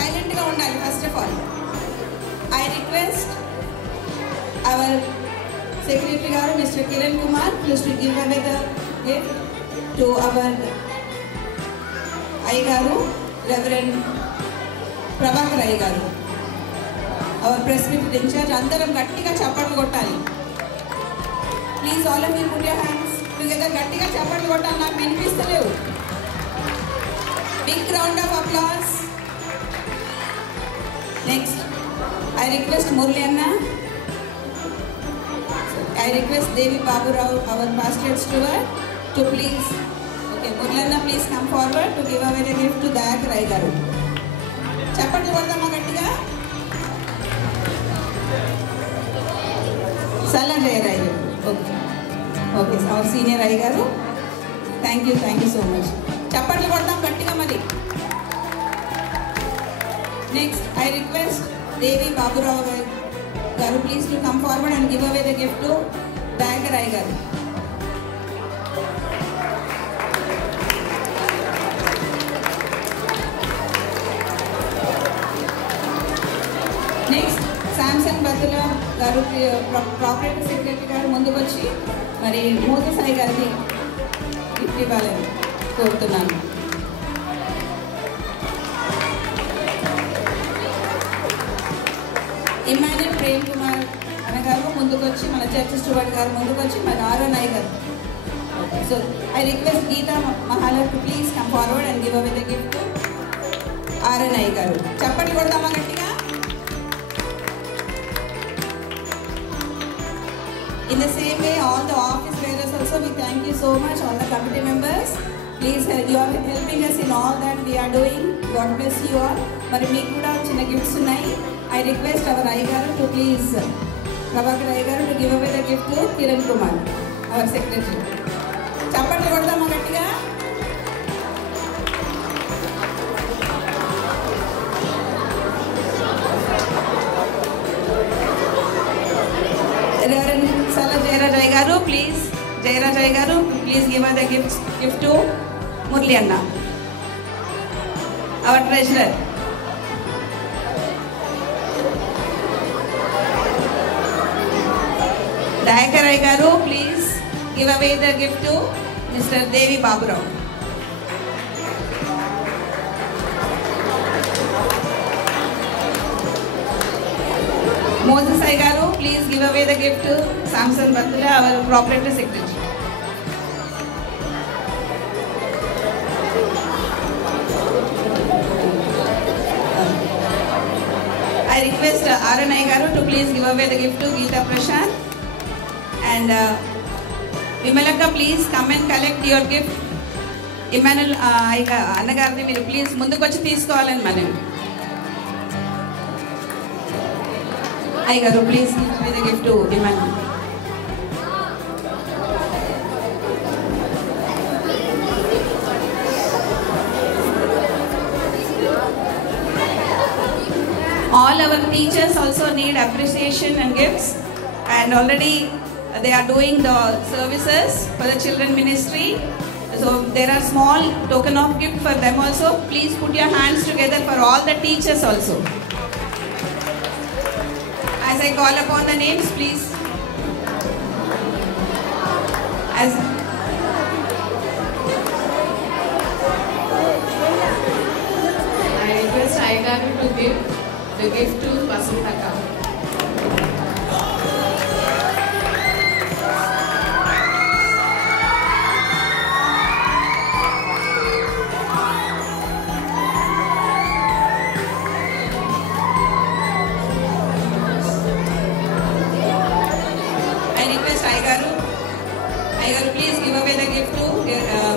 సైలెంట్గా ఉండాలి. First of all I request our secretary గారు mister Kiran Kumar please to give away the gift to our అయ్య గారు రెవరెండ్ ప్రభాకర్ అయ్య గారు, అవర్ ప్రెసిడెంట్ ఇన్ఛార్జ్. అందరం గట్టిగా చప్పట్లు కొట్టాలి. Please all of you put your hands together. గట్టిగా చప్పట్లు కొట్టాలి, నాకు వినిపిస్తలేవు. Big round of applause. Next I request Murali అన్న, I request Devi Baburao our pastors to please okay Murali అన్న please come forward to give away the gift to Dayakar అయ్య గారు. చప్పట్లు కొడదామా గట్టిగా? సల్లా జయరాయ్ గారు. ఓకే ఓకే అవర్ సీనియర్ అయ్య గారు. Thank you so much. చప్పట్లు కొడదాం గట్టిగా మరి. Next I request Devi Baburao గారు please to come forward and give away the gift to Dayakar అయ్య గారు. నెక్స్ట్ శాంసంగ్ బతుల గారు ప్రాపరేటివ్ సెక్రటరీ గారు ముందుకు వచ్చి మరి మోదీ సాయి గారిని గిఫ్ట్ ఇవ్వాలని కోరుతున్నాను. ఇమాన్యుల్ ప్రేమ్ కుమార్ అనగారు ముందుకు వచ్చి, మన చర్చ్ స్టూవర్ట్ గారు ముందుకు వచ్చి, మరి ఆర్ఎన్ అయ్య గారు. So I request Geeta Mahalar to please come forward and give away the gift RN అయ్య గారు. చప్పట్లు కొడదామా గట్టిగా? In the same way, all the office bearers also, we thank you so much, all the committee members. Please, you are helping us in all that we are doing. God bless you all. మరి మీకు కూడా చిన్న గిఫ్ట్స్ ఉన్నాయి. I request our అయ్య గారు to please, ప్రభాకర్ అయ్య గారు to give away the gift to Kiran Kumar, our secretary. చప్పట్లు కొడదామా గట్టిగా? జయరాజ్ అయ్య గారు ప్లీజ్, జయరాజ్ అయ్య గారు please give the gift to Murali అన్న, అవర్ ట్రెజరర్. దయాకర్ అయ్య గారు please give away the gift to mister Devi Baburao. Moses Sai garu, please give away the gift to Samson Batula, our proprietor secretary. I request R.N. garu to please give away the gift to Geeta Prashant. And Vimalaka, please come and collect your gift. Emmanuel Annagardi, మీరు ప్లీజ్ ముందుకు వచ్చి తీసుకోవాలని మనం. Garu, please give me the gift to Emmanuel. All our teachers also need appreciation and gifts, and already they are doing the services for the children ministry. So there are small token of gift for them also. Please put your hands together for all the teachers also. As I call upon the names, please. As I request Aigaru to give the gift to Vasantaka. Aigaru, please give away the gift to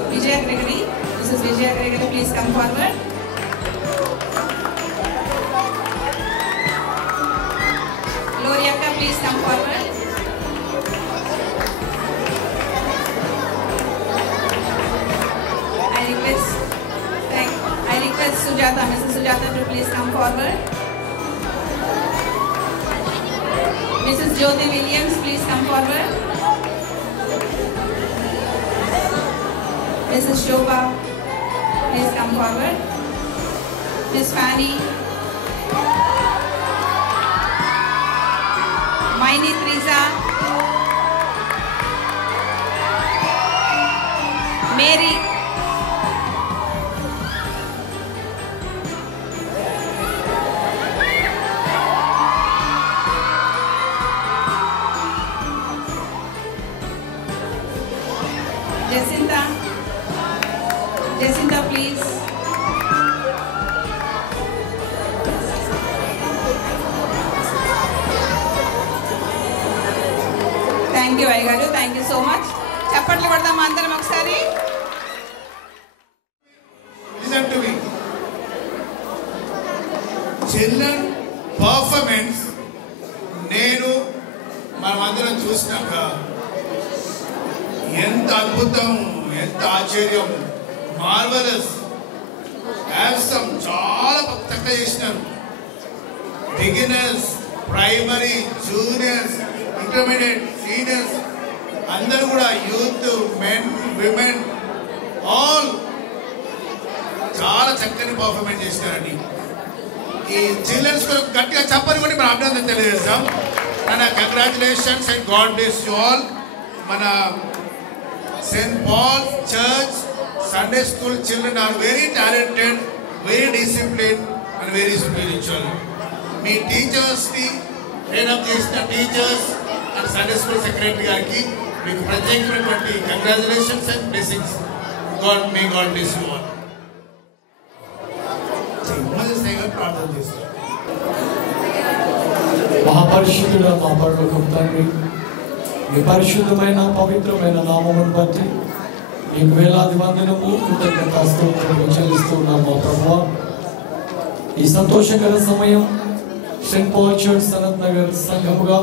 Vijaya Gregory. Mrs. Vijaya Gregory, please come forward. Gloria, please come forward. I request Sujata, Mrs. Sujata to please come forward. Mrs. Jyoti Williams, please come forward. Mrs. Shobha, please come forward. Miss Fanny, Aini Teresa, Mary, Jacinta please. Thank you Aygaru, thank you so much. చప్పట్లు కొడదాం అందరం ఒకసారి. Listen to me. Children performance నేను మనమందరం చూసినాక ఎంత అద్భుతం, ఎంత ఆశ్చర్యం, మార్వలస్, యాసమ్ చాలా చక్కగా చేసినారు. Beginners, primary, juniors, intermediate, seniors అందరూ కూడా యూత్, మెన్, విమెన్ ఆల్ చాలా చక్కని పర్ఫార్మెన్స్ చేసినారండి. ఈ చిల్డ్రన్స్ గట్టిగా చెప్పని కూడా మనం అభినందన తెలియజేస్తాం. మన congratulations and God bless you all. మన Saint Paul Church Sunday school children are very talented, very discipline and very spiritual. మీ టీచర్స్ని ట్రైనప్ చేసిన teachers and Sunday school secretary గారికి మీకు ప్రత్యేకమైనటువంటి congratulations and blessings. God may God bless you all. ప్రార్థన చేస్తాం. మహాపరిశుద్ధుడ మా పరలోకపు తండ్రి, మీ పరిశుద్ధమైన పవిత్రమైన నామమును బట్టి మీకు వేలాది వందనములు కృతజ్ఞతాస్తుతులు చెల్లిస్తున్నాం మా ప్రభువా. ఈ సంతోషకర సమయం saint Paul church Sanath Nagar సంఘముగా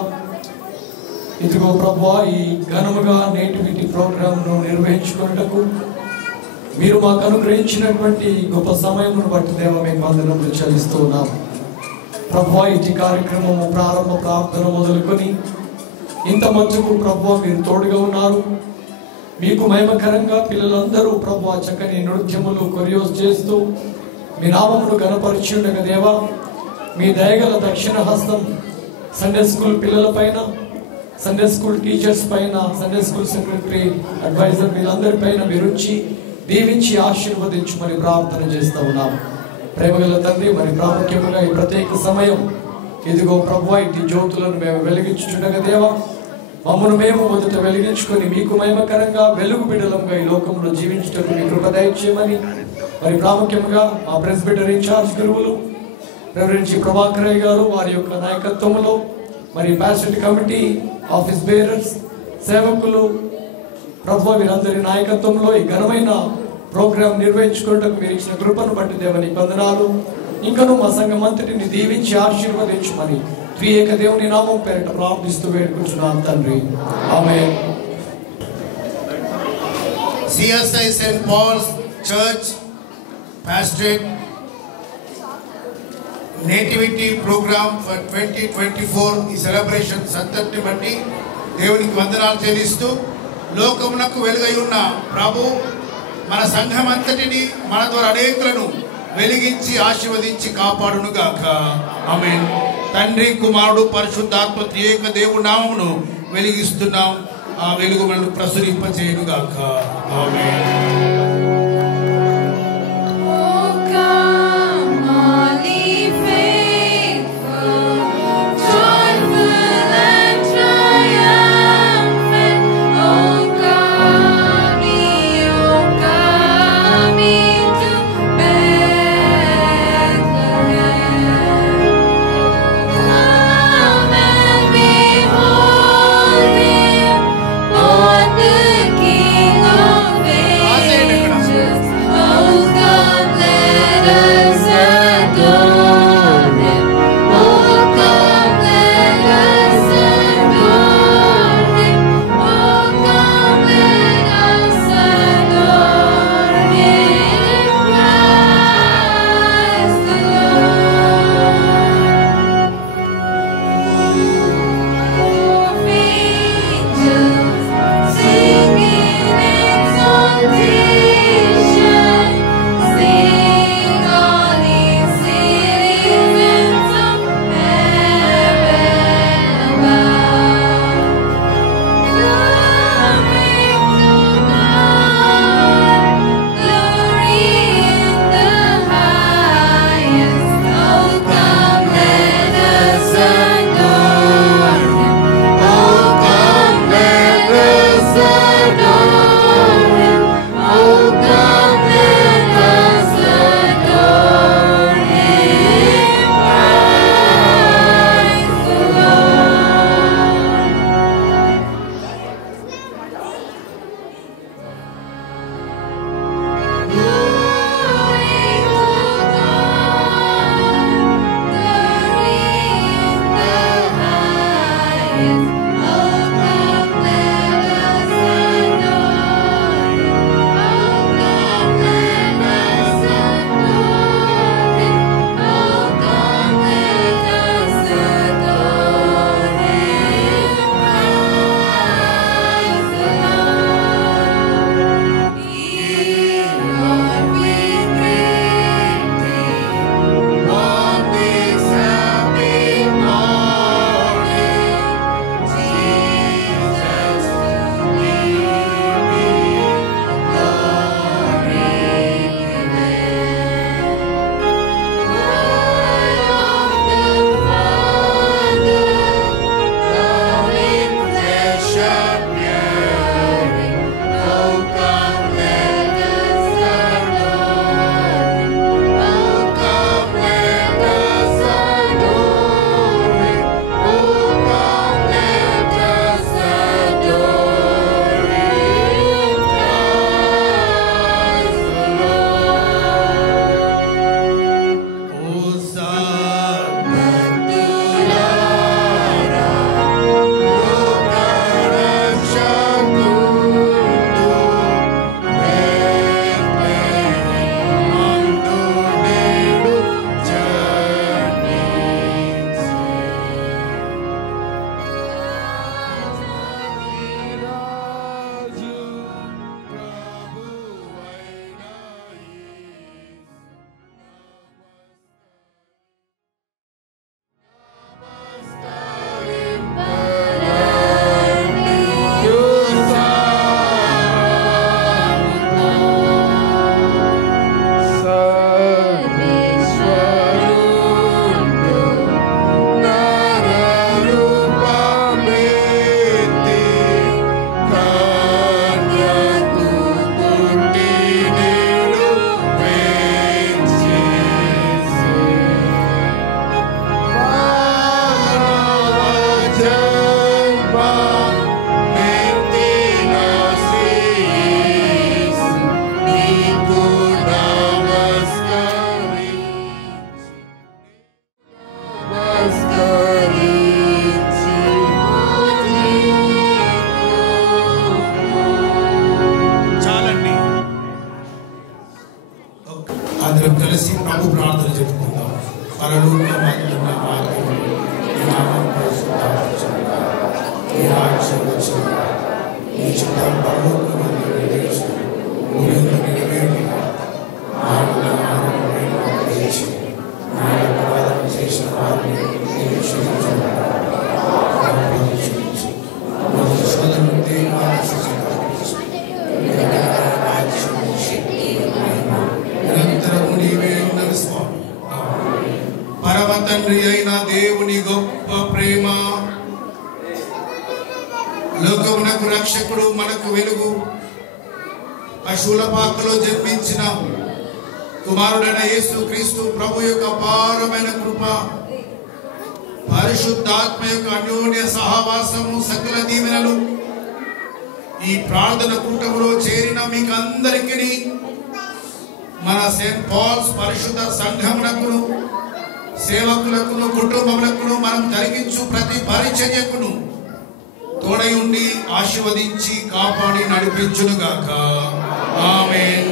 ఇదిగో ప్రభువా ఈ ఘనముగా నేటివిటీ ప్రోగ్రాంను నిర్వహించుకున్నటకు మీరు మాకు అనుగ్రహించినటువంటి గొప్ప సమయమును బట్టి దేవ మేము వందనములు చెల్లిస్తూ ఉన్నాం ప్రభువా. ఇటు కార్యక్రమము ప్రారంభ ప్రార్థన మొదలుకొని ఇంత మధ్యకు ప్రభువా మీరు తోడుగా ఉన్నారు. మీకు మహిమకరంగా పిల్లలందరూ ప్రభువా చక్కని నృత్యములు కొరియోస్ చేస్తూ మీ నామమును గణపరిచుండగా దేవా మీ దయగల దక్షిణ హస్తం సండే స్కూల్ పిల్లల పైన, సండే స్కూల్ టీచర్స్ పైన, సండే స్కూల్ సెక్రటరీ, అడ్వైజర్ వీళ్ళందరి పైన మీరు వచ్చి దీవించి ఆశీర్వదించమని ప్రార్థన చేస్తూ ఉన్నాం. ప్రేమగల తండ్రి, మరి ప్రాముఖ్యంగా ఈ ప్రత్యేక సమయం ఇదిగో ప్రభువా ఇటు జ్యోతులను మేము వెలిగించుచుండగా దేవా మమ్మను మేము మొదట వెలిగించుకొని మీకు మహిమకరంగా వెలుగు బిడలంగా ఈ లోకంలో జీవించటకు మీ కృప దయచేయమని, మరి ప్రాముఖ్యంగా మా ప్రెస్బిటర్ ఇన్ఛార్జ్ గురువులు రెవరెండ్ జి ప్రభాకరయ్య గారు వారి యొక్క నాయకత్వంలో, మరి ప్యాస్టరీ కమిటీ, ఆఫీస్ బేరర్స్, సేవకులు ప్రభువా వీరందరి నాయకత్వంలో ఈ ఘనమైన ప్రోగ్రాం నిర్వహించుకోవడానికి మీరు ఇచ్చిన కృపను బట్టి దేవని వందనాలు. ఇంకను మా సంఘం అంతటిని దీవించి ఆశీర్వదించమని త్రియేక దేవుని నామం పేరిట ప్రార్థిస్తూ వేడుకుంటున్నాం తండ్రి, ఆమేన్. CSI St. Paul's Church Pastorate Nativity Program for 2024 ఈ సెలబ్రేషన్స్ అంతటిని బట్టి దేవునికి వందనాలు చెల్లిస్తూ లోకమునకు వెలుగై ఉన్న ప్రభు మన సంఘం అంతటిని మన ద్వారా అనేకులను వెలిగించి ఆశీర్వదించి కాపాడును గాక. ఆమేన్. తండ్రి, కుమారుడు, పరిశుద్ధాత్మ త్రియేక దేవుని నామమును వెలిగిస్తున్నాం. ఆ వెలుగు మనల్ని ప్రసరింపచేయును గాక. ఆమేన్. King of Faith. పరలోకమందున్న మా తండ్రి, నీ నామం పరిశుద్ధపరచబడుగాక. నీ రాజ్యం వచ్చుగాక. నీ చిత్తం పరలోకమందు నెరవేర్చును. భూమియందు నెరవేరునుగాక. మానవుల ఆహారము నేడు మాకు దయచేయి. నాయన అపరాధం చేసిన వారిని నేను క్షమించుగాక. పాపములను క్షమించు. మమ్మల్ని శోధన నుండి ఆకర్షించు. రాజ్యం, శక్తి, మహిమ నిరంతరము నీవే ఉన్నవి స్వామి. పరమ తండ్రి అయిన దేవుని గొప్ప ప్రేమ, లోకమునకు రక్షకుడు, మనకు వెలుగు, పశువుల పాకలో జన్మించిన కుమారుడైన యేసు క్రీస్తు ప్రభు యొక్క అపారమైన కృప, పరిశుద్ధాత్మ యొక్క అన్యోన్య సహవాసము, సకల దీవెనలు ఈ ప్రార్థన కూటములో చేరిన మీకు అందరికీ, మన సెయింట్ పాల్స్ పరిశుద్ధ సంఘమునకును, సేవకులకును, కుటుంబములకును, మనం జరిగించు ప్రతి పరిచర్యకును తోడై ఉండి ఆశీర్వదించి కాపాడి నడిపించునుగాక. ఆమేన్.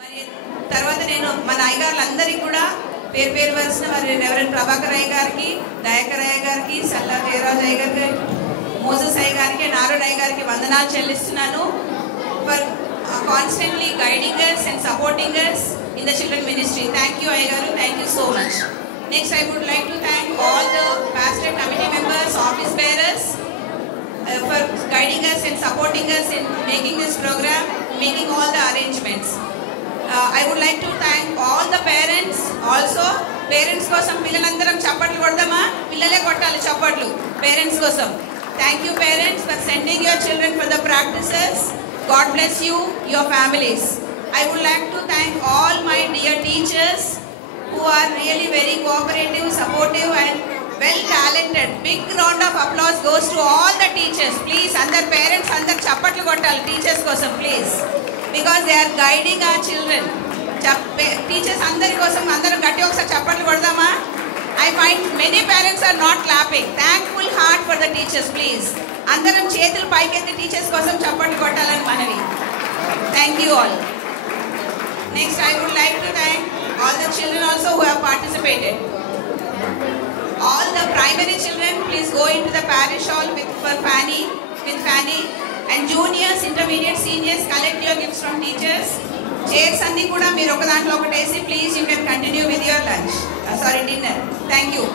మరి తర్వాత నేను మన అయ్యగారులందరికీ కూడా పేరు పేరు వరుసన మరి రెవరెండ్ ప్రభాకర్ అయ్య గారికి, దయాకర్ అయ్య గారికి, సల్లా జయరాజ్ అయ్య గారికి, మోసస్ అయ్య గారికి, నారాయణ అయ్య గారికి వందనాలు చెల్లిస్తున్నాను. For constantly guiding us and supporting us in the children ministry. Thank you, Ayagaru. Thank you so much. Next, I would like to thank all the pastor committee members, office bearers for guiding us and supporting us in making this program, making all the arrangements. I would like to thank all the parents also. Parents kosam పిల్లలందరం చప్పట్లు కొడదామా? పిల్లలే కొట్టాలి చప్పట్లు పేరెంట్స్ కోసం. Thank you parents for sending your children for the practices. God bless you, your families. I would like to thank all my dear teachers who are really very cooperative, supportive and well talented. Big round of applause goes to all the teachers. Please, andar parents andar chappatlu kottali teachers kosam please, because they are guiding our children. Teachers andari kosam andaru gatti okasari chappatlu kodama. I find many parents are not clapping. Thankful heart for the teachers please. Andaram చేతులు పైకెత్తి టీచర్స్ కోసం చప్పట్లు కొట్టాలని మనవి. Thank you all. Next, I would like to thank all the children also who have participated. All the primary children, please go into the parish hall with Fanny, and juniors, intermediate, seniors, collect your gifts from teachers. Chairs అన్ని కూడా మీరు ఒక దాంట్లో ఒకటేసి please you can continue with your lunch. Dinner. Thank you.